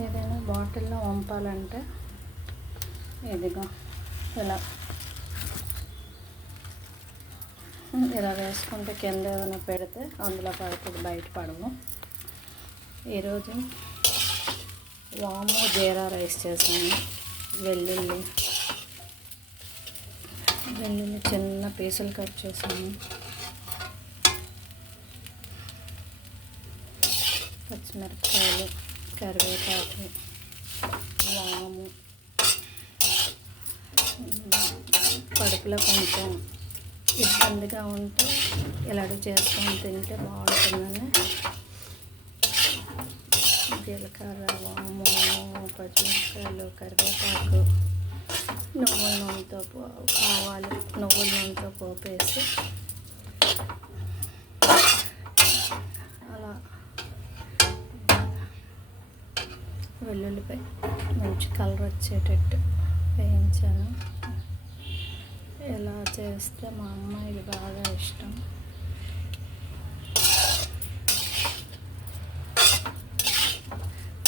ఏదైనా బాటిల్లో వంపాలంటే ఇదిగో ఇలా వేసుకుంటే కింద ఏదైనా పెడితే అందులో పడుతుంది, బయట పడము. ఈరోజు వాము జీరా రైస్ చేశాను. వెల్లుల్లి చిన్న పీసులు కట్ చేశాను. పచ్చిమిరపకాయలు, కరివేపాకు, వాము, కడుపులో కొంచెం ఇబ్బందిగా ఉంటే ఇలాంటి చేసుకొని తింటే బాగుంటుందని జీలకర్ర, వాము, పచ్చిమిరపకాయలు, కరివేపాకు, నువ్వుల నూనెతో ఆవాలు, నువ్వుల నూనెతో పోపేసి అలా వెల్లుల్లిపై మంచి కలర్ వచ్చేటట్టు వేయించాను. ఇలా చేస్తే మా అమ్మాయికి బాగా ఇష్టం.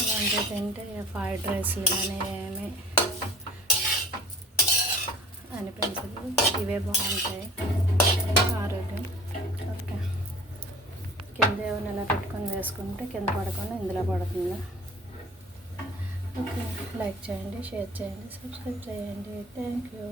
ఇలాంటివి తింటే ఫ్రైడ్ రైస్లు కానీ ఏమీ అనిపించదు, ఇవే బాగుంటాయి ఆరోగ్యం. ఓకే, కింద ఏమైనా ఇలా పెట్టుకొని వేసుకుంటే కింద పడకుండా ఇందులో పడుతుంది. ఓకే, లైక్ చేయండి, షేర్ చేయండి, సబ్స్క్రైబ్ చేయండి. Thank you.